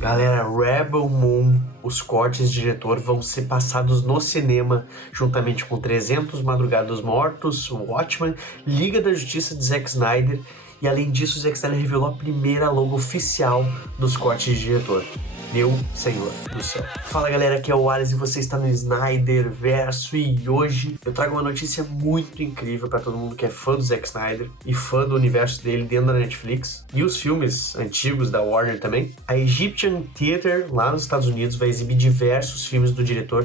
Galera, Rebel Moon, os cortes de diretor vão ser passados no cinema, juntamente com 300 Madrugados Mortos, Watchmen, Liga da Justiça de Zack Snyder, e além disso, o Zack Snyder revelou a primeira logo oficial dos cortes de diretor. Meu Senhor do céu. Fala galera, aqui é o Wallace e você está no Snyder Verso, e hoje eu trago uma notícia muito incrível para todo mundo que é fã do Zack Snyder e fã do universo dele dentro da Netflix e os filmes antigos da Warner também. A Egyptian Theatre lá nos Estados Unidos vai exibir diversos filmes do diretor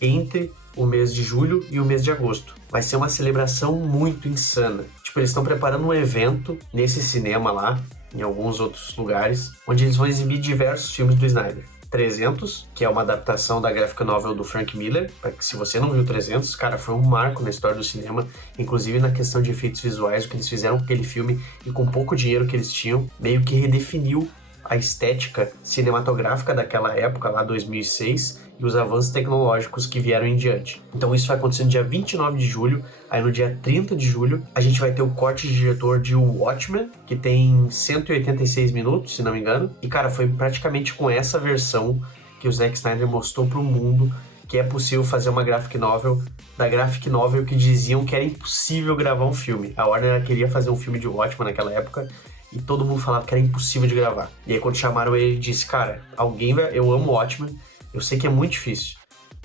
entre o mês de julho e o mês de agosto. Vai ser uma celebração muito insana. Tipo, eles estão preparando um evento nesse cinema lá, em alguns outros lugares, onde eles vão exibir diversos filmes do Snyder. 300, que é uma adaptação da graphic novel do Frank Miller. Se você não viu 300, cara, foi um marco na história do cinema, inclusive na questão de efeitos visuais, o que eles fizeram com aquele filme e com pouco dinheiro que eles tinham, meio que redefiniu a estética cinematográfica daquela época, lá 2006, e os avanços tecnológicos que vieram em diante. Então isso vai acontecer no dia 29 de julho, aí no dia 30 de julho a gente vai ter o corte de diretor de Watchmen, que tem 186 minutos, se não me engano, e cara, foi praticamente com essa versão que o Zack Snyder mostrou pro mundo que é possível fazer uma graphic novel, da graphic novel que diziam que era impossível gravar um filme. A Warner queria fazer um filme de Watchmen naquela época, e todo mundo falava que era impossível de gravar. E aí quando chamaram ele disse, cara, alguém vai... Eu amo Watchmen, eu sei que é muito difícil,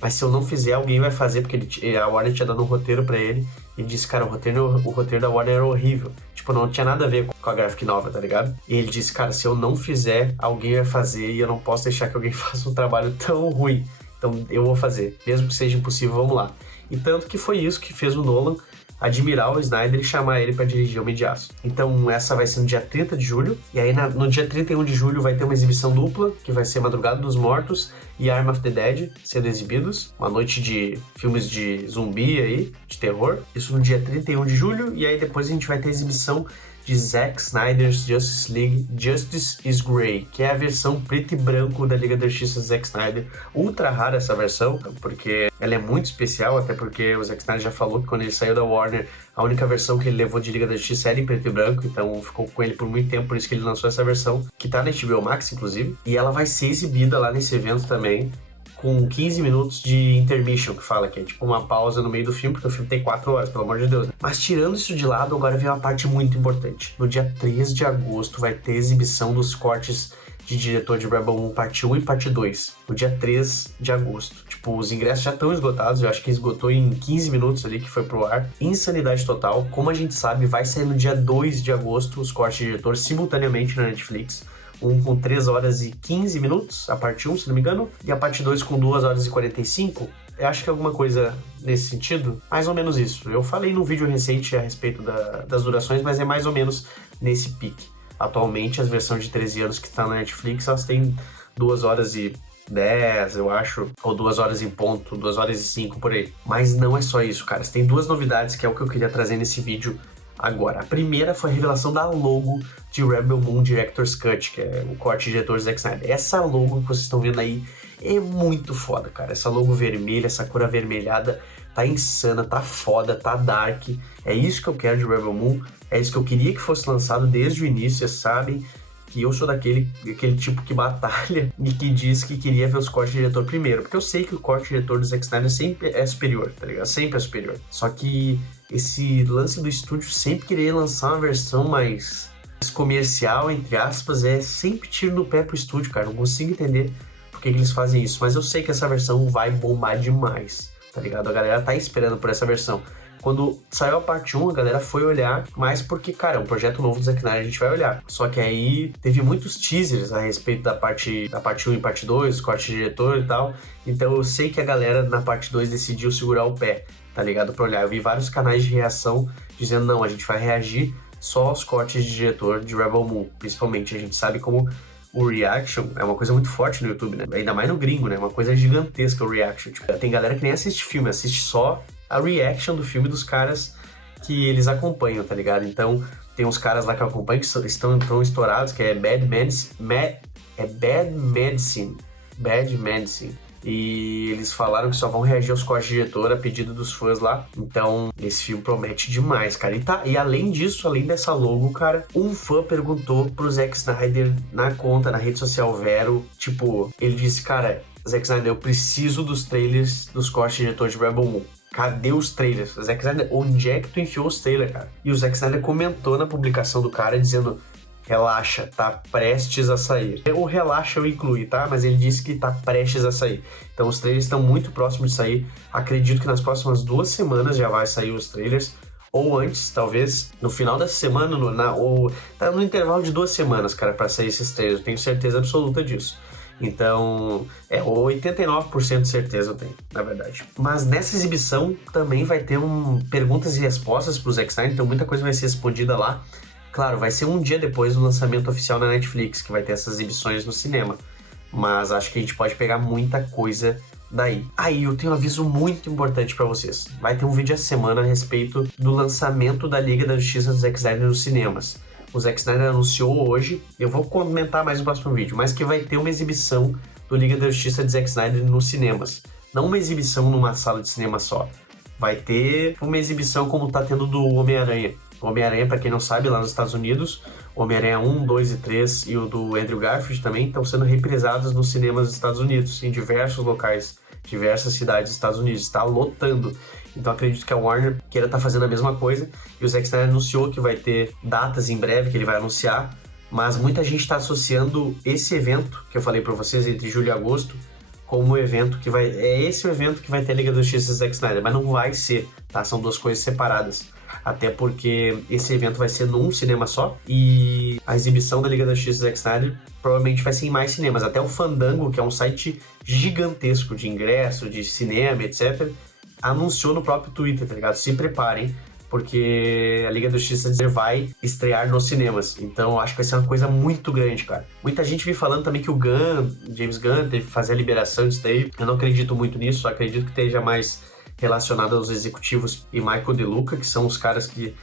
mas se eu não fizer, alguém vai fazer, porque a Warner tinha dado um roteiro pra ele, e ele disse, cara, o roteiro da Warner era horrível. Tipo, não tinha nada a ver com a graphic novel, tá ligado? E ele disse, cara, se eu não fizer, alguém vai fazer, e eu não posso deixar que alguém faça um trabalho tão ruim. Então eu vou fazer, mesmo que seja impossível, vamos lá. E tanto que foi isso que fez o Nolan admirar o Snyder e chamar ele para dirigir Homem de Aço. Então essa vai ser no dia 30 de julho, e aí no dia 31 de julho vai ter uma exibição dupla, que vai ser Madrugada dos Mortos e Arm of the Dead sendo exibidos, uma noite de filmes de zumbi aí, de terror, isso no dia 31 de julho, e aí depois a gente vai ter a exibição de Zack Snyder's Justice League Justice is Grey, que é a versão preto e branco da Liga da Justiça de Zack Snyder. Ultra rara essa versão, porque ela é muito especial, até porque o Zack Snyder já falou que quando ele saiu da Warner, a única versão que ele levou de Liga da Justiça era em preto e branco, então ficou com ele por muito tempo, por isso que ele lançou essa versão, que tá na HBO Max, inclusive, e ela vai ser exibida lá nesse evento também, com 15 minutos de intermission, que fala que é tipo uma pausa no meio do filme, porque o filme tem 4 horas, pelo amor de Deus, né? Mas tirando isso de lado, agora vem uma parte muito importante. No dia 3 de agosto vai ter exibição dos cortes de diretor de Rebel Moon parte 1 e parte 2, no dia 3 de agosto. Tipo, os ingressos já estão esgotados, eu acho que esgotou em 15 minutos ali que foi pro ar. Insanidade total. Como a gente sabe, vai sair no dia 2 de agosto os cortes de diretor simultaneamente na Netflix. Um com 3 horas e 15 minutos, a parte 1, se não me engano, e a parte 2 com 2 horas e 45. Eu acho que é alguma coisa nesse sentido, mais ou menos isso. Eu falei num vídeo recente a respeito das durações, mas é mais ou menos nesse pique. Atualmente, as versões de 13 anos que estão na Netflix, elas têm 2 horas e 10, eu acho, ou 2 horas em ponto, 2 horas e 5 por aí. Mas não é só isso, cara. Tem duas novidades que é o que eu queria trazer nesse vídeo agora. A primeira foi a revelação da logo de Rebel Moon Director's Cut, que é o corte de diretor Zack Snyder. Essa logo que vocês estão vendo aí é muito foda, cara. Essa logo vermelha, essa cor avermelhada, tá insana, tá foda, tá dark. É isso que eu quero de Rebel Moon, é isso que eu queria que fosse lançado desde o início. Vocês sabem que eu sou aquele tipo que batalha e que diz que queria ver os cortes de diretor primeiro, porque eu sei que o corte de diretor do Zack Snyder sempre é superior, tá ligado? Sempre é superior. Só que esse lance do estúdio sempre querer lançar uma versão mais comercial, entre aspas, é sempre tiro no pé pro estúdio, cara. Não consigo entender por que eles fazem isso, mas eu sei que essa versão vai bombar demais, tá ligado? A galera tá esperando por essa versão. Quando saiu a parte 1, a galera foi olhar, mas porque, cara, é um projeto novo do Zack Snyder, a gente vai olhar. Só que aí teve muitos teasers a respeito da parte 1 e parte 2, corte de diretor e tal. Então eu sei que a galera na parte 2 decidiu segurar o pé, tá ligado? Pra olhar. Eu vi vários canais de reação dizendo, não, a gente vai reagir só aos cortes de diretor de Rebel Moon. Principalmente, a gente sabe como o reaction é uma coisa muito forte no YouTube, né? Ainda mais no gringo, né? Uma coisa gigantesca o reaction. Tipo, tem galera que nem assiste filme, assiste só a reaction do filme dos caras que eles acompanham, tá ligado? Então, tem uns caras lá que eu acompanho que estão tão estourados, que é Bad Medicine. E eles falaram que só vão reagir aos cortes de diretor a pedido dos fãs lá. Então, esse filme promete demais, cara. E além disso, além dessa logo, cara, um fã perguntou pro Zack Snyder na conta, na rede social Vero, tipo, ele disse, cara, Zack Snyder, eu preciso dos trailers dos cortes de diretor de Rebel Moon. Cadê os trailers? Zack Snyder, onde é que tu enfiou os trailers, cara? E o Zack Snyder comentou na publicação do cara dizendo: relaxa, tá prestes a sair. O relaxa eu incluí, tá? Mas ele disse que tá prestes a sair. Então os trailers estão muito próximos de sair. Acredito que nas próximas 2 semanas já vai sair os trailers. Ou antes, talvez, no final dessa semana, ou tá no intervalo de 2 semanas, cara, pra sair esses trailers. Eu tenho certeza absoluta disso. Então, 89% de certeza eu tenho, na verdade. Mas nessa exibição também vai ter perguntas e respostas pro Zack Snyder, então muita coisa vai ser respondida lá. Claro, vai ser um dia depois do lançamento oficial na Netflix, que vai ter essas exibições no cinema. Mas acho que a gente pode pegar muita coisa daí. Aí eu tenho um aviso muito importante pra vocês. Vai ter um vídeo essa semana a respeito do lançamento da Liga da Justiça do Zack Snyder nos cinemas. O Zack Snyder anunciou hoje, eu vou comentar mais no próximo vídeo, mas que vai ter uma exibição do Liga da Justiça de Zack Snyder nos cinemas. Não uma exibição numa sala de cinema só. Vai ter uma exibição como tá tendo do Homem-Aranha. O Homem-Aranha, pra quem não sabe, lá nos Estados Unidos, o Homem-Aranha 1, 2 e 3 e o do Andrew Garfield também estão sendo reprisados nos cinemas dos Estados Unidos, em diversos locais, diversas cidades dos Estados Unidos. Está lotando. Então acredito que a Warner queira estar fazendo a mesma coisa. E o Zack Snyder anunciou que vai ter datas em breve que ele vai anunciar. Mas muita gente está associando esse evento que eu falei para vocês entre julho e agosto como o evento que vai... É esse o evento que vai ter a Liga da Justiça do Zack Snyder. Mas não vai ser, tá? São 2 coisas separadas. Até porque esse evento vai ser num cinema só. E a exibição da Liga da Justiça do Zack Snyder provavelmente vai ser em mais cinemas. Até o Fandango, que é um site gigantesco de ingresso, de cinema, etc., anunciou no próprio Twitter, tá ligado? Se preparem, porque a Liga da Justiça vai estrear nos cinemas. Então eu acho que vai ser uma coisa muito grande, cara. Muita gente vem falando também que o James Gunn, teve que fazer a liberação disso daí. Eu não acredito muito nisso, só acredito que esteja mais relacionado aos executivos e Michael DeLuca, que são os caras que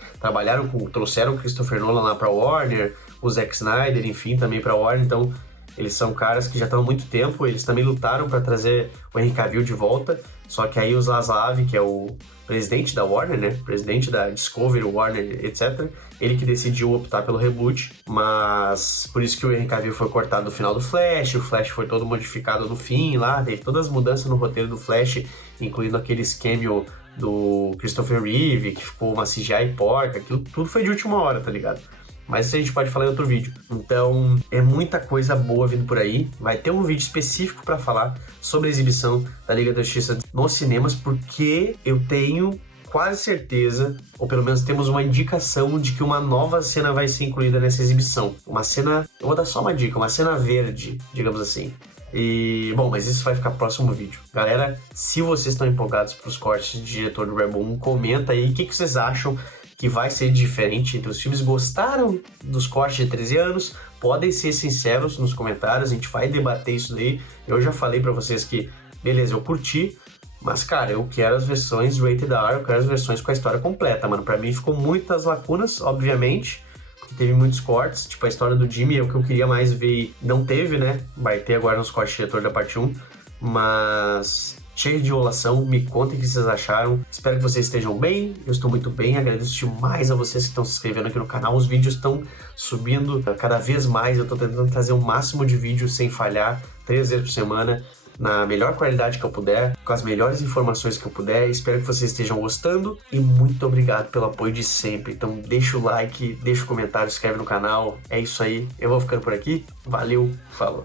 trouxeram o Christopher Nolan lá pra Warner, o Zack Snyder, enfim, também pra Warner. Então eles são caras que já estão há muito tempo, eles também lutaram para trazer o Henry Cavill de volta, só que aí o Zaslav, que é o presidente da Warner, né, presidente da Discovery, Warner, etc., ele que decidiu optar pelo reboot, mas por isso que o Henry Cavill foi cortado no final do Flash, o Flash foi todo modificado no fim lá, teve todas as mudanças no roteiro do Flash, incluindo aqueles cameo do Christopher Reeve, que ficou uma CGI porca, aquilo tudo foi de última hora, tá ligado? Mas isso a gente pode falar em outro vídeo. Então, é muita coisa boa vindo por aí. Vai ter um vídeo específico para falar sobre a exibição da Liga da Justiça nos cinemas, porque eu tenho quase certeza, ou pelo menos temos uma indicação de que uma nova cena vai ser incluída nessa exibição. Uma cena, eu vou dar só uma dica, uma cena verde, digamos assim. E, bom, mas isso vai ficar pro próximo vídeo. Galera, se vocês estão empolgados pros cortes de diretor do Rebel Moon, comenta aí o que vocês acham que vai ser diferente entre os filmes. Gostaram dos cortes de 13 anos? Podem ser sinceros nos comentários, a gente vai debater isso daí. Eu já falei pra vocês que, beleza, eu curti, mas, cara, eu quero as versões rated R, eu quero as versões com a história completa, mano. Pra mim ficou muitas lacunas, obviamente, porque teve muitos cortes, tipo a história do Jimmy é o que eu queria mais ver, não teve, né? Vai ter agora nos cortes de diretor da parte 1, mas cheio de enrolação. Me contem o que vocês acharam. Espero que vocês estejam bem. Eu estou muito bem. Agradeço demais a vocês que estão se inscrevendo aqui no canal. Os vídeos estão subindo cada vez mais. Eu estou tentando trazer o máximo de vídeos sem falhar, 3 vezes por semana, na melhor qualidade que eu puder, com as melhores informações que eu puder. Espero que vocês estejam gostando e muito obrigado pelo apoio de sempre. Então deixa o like, deixa o comentário, se inscreve no canal. É isso aí. Eu vou ficando por aqui. Valeu, falou.